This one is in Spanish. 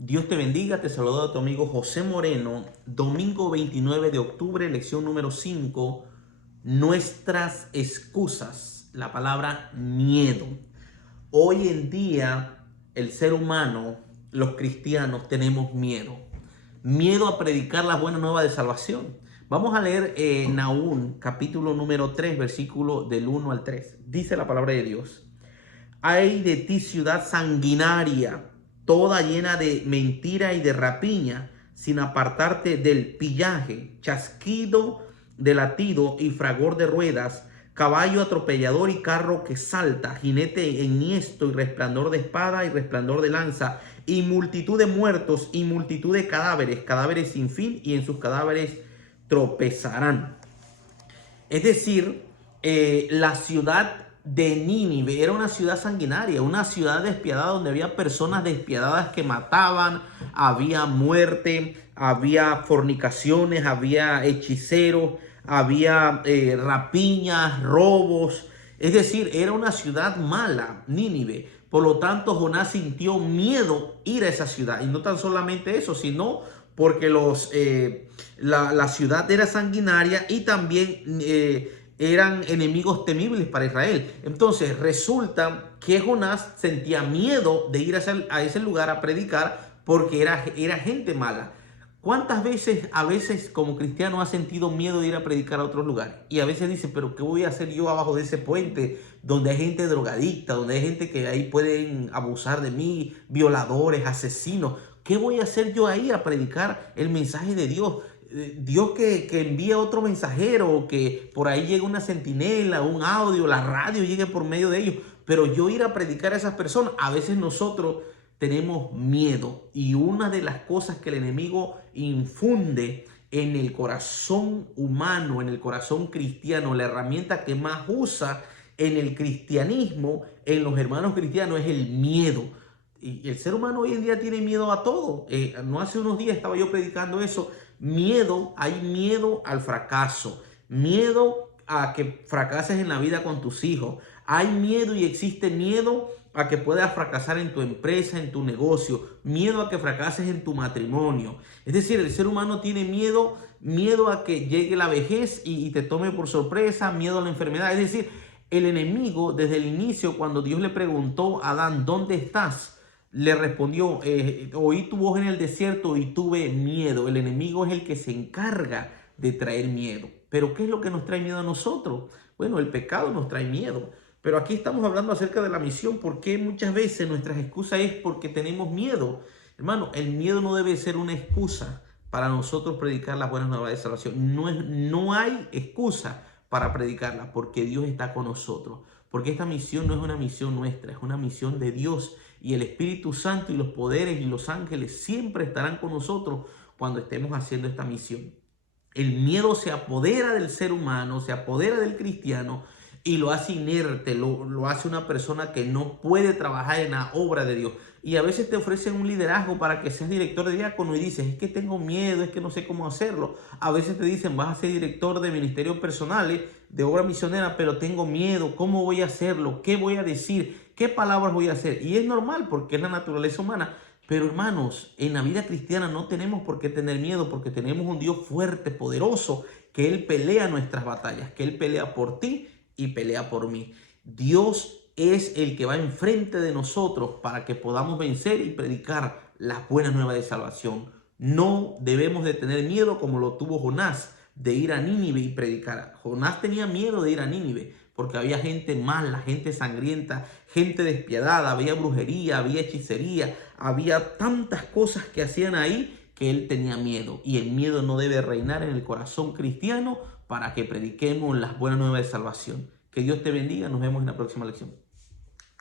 Dios te bendiga, te saludo a tu amigo José Moreno, domingo 29 de octubre, lección número 5, nuestras excusas, la palabra miedo. Hoy en día el ser humano, los cristianos tenemos miedo, miedo a predicar la buena nueva de salvación. Vamos a leer Nahum, capítulo número 3, versículo del 1 al 3. Dice la palabra de Dios. Ay de ti, ciudad sanguinaria, toda llena de mentira y de rapiña, sin apartarte del pillaje, chasquido de latido y fragor de ruedas, caballo atropellador y carro que salta, jinete enhiesto y resplandor de espada y resplandor de lanza, y multitud de muertos y multitud de cadáveres, cadáveres sin fin, y en sus cadáveres tropezarán. Es decir, la ciudad de Nínive era una ciudad sanguinaria, una ciudad despiadada donde había personas despiadadas que mataban, había muerte, había fornicaciones, había hechiceros, había rapiñas, robos. Es decir, era una ciudad mala, Nínive. Por lo tanto, Jonás sintió miedo ir a esa ciudad. Y no tan solamente eso, sino porque la ciudad era sanguinaria y también eran enemigos temibles para Israel. Entonces resulta que Jonás sentía miedo de ir a ese lugar a predicar porque era gente mala. ¿Cuántas veces a veces como cristiano has sentido miedo de ir a predicar a otros lugares? Y a veces dice, pero ¿qué voy a hacer yo abajo de ese puente donde hay gente drogadicta, donde hay gente que ahí pueden abusar de mí, violadores, asesinos? ¿Qué voy a hacer yo ahí a predicar el mensaje de Dios? Dios que envía otro mensajero, que por ahí llegue una centinela, un audio, la radio llegue por medio de ellos. Pero yo ir a predicar a esas personas, a veces nosotros tenemos miedo. Y una de las cosas que el enemigo infunde en el corazón humano, en el corazón cristiano, la herramienta que más usa en el cristianismo, en los hermanos cristianos, es el miedo. Y el ser humano hoy en día tiene miedo a todo. No hace unos días estaba yo predicando eso. Miedo, hay miedo al fracaso. Miedo a que fracases en la vida con tus hijos. Hay miedo y existe miedo a que puedas fracasar en tu empresa, en tu negocio. Miedo a que fracases en tu matrimonio. Es decir, el ser humano tiene miedo, miedo a que llegue la vejez y te tome por sorpresa, miedo a la enfermedad. Es decir, el enemigo desde el inicio, cuando Dios le preguntó a Adán, ¿dónde estás?, le respondió, oí tu voz en el desierto y tuve miedo. El enemigo es el que se encarga de traer miedo. Pero ¿qué es lo que nos trae miedo a nosotros? Bueno, el pecado nos trae miedo. Pero aquí estamos hablando acerca de la misión, porque muchas veces nuestras excusas es porque tenemos miedo. Hermano, el miedo no debe ser una excusa para nosotros predicar las buenas nuevas de salvación. No hay excusa para predicarla, porque Dios está con nosotros. Porque esta misión no es una misión nuestra, es una misión de Dios. Y el Espíritu Santo y los poderes y los ángeles siempre estarán con nosotros cuando estemos haciendo esta misión. El miedo se apodera del ser humano, se apodera del cristiano y lo hace inerte, lo hace una persona que no puede trabajar en la obra de Dios. Y a veces te ofrecen un liderazgo para que seas director de diácono y dices, es que tengo miedo, es que no sé cómo hacerlo. A veces te dicen, vas a ser director de ministerios personales, de obra misionera, pero tengo miedo, ¿cómo voy a hacerlo? ¿Qué voy a decir? ¿Qué palabras voy a hacer? Y es normal porque es la naturaleza humana. Pero hermanos, en la vida cristiana no tenemos por qué tener miedo, porque tenemos un Dios fuerte, poderoso, que Él pelea nuestras batallas, que Él pelea por ti y pelea por mí. Dios es el que va enfrente de nosotros para que podamos vencer y predicar las buenas nuevas de salvación. No debemos de tener miedo como lo tuvo Jonás de ir a Nínive y predicar. Jonás tenía miedo de ir a Nínive porque había gente mala, gente sangrienta, gente despiadada, había brujería, había hechicería, había tantas cosas que hacían ahí que él tenía miedo. Y el miedo no debe reinar en el corazón cristiano para que prediquemos las buenas nuevas de salvación. Que Dios te bendiga, nos vemos en la próxima lección.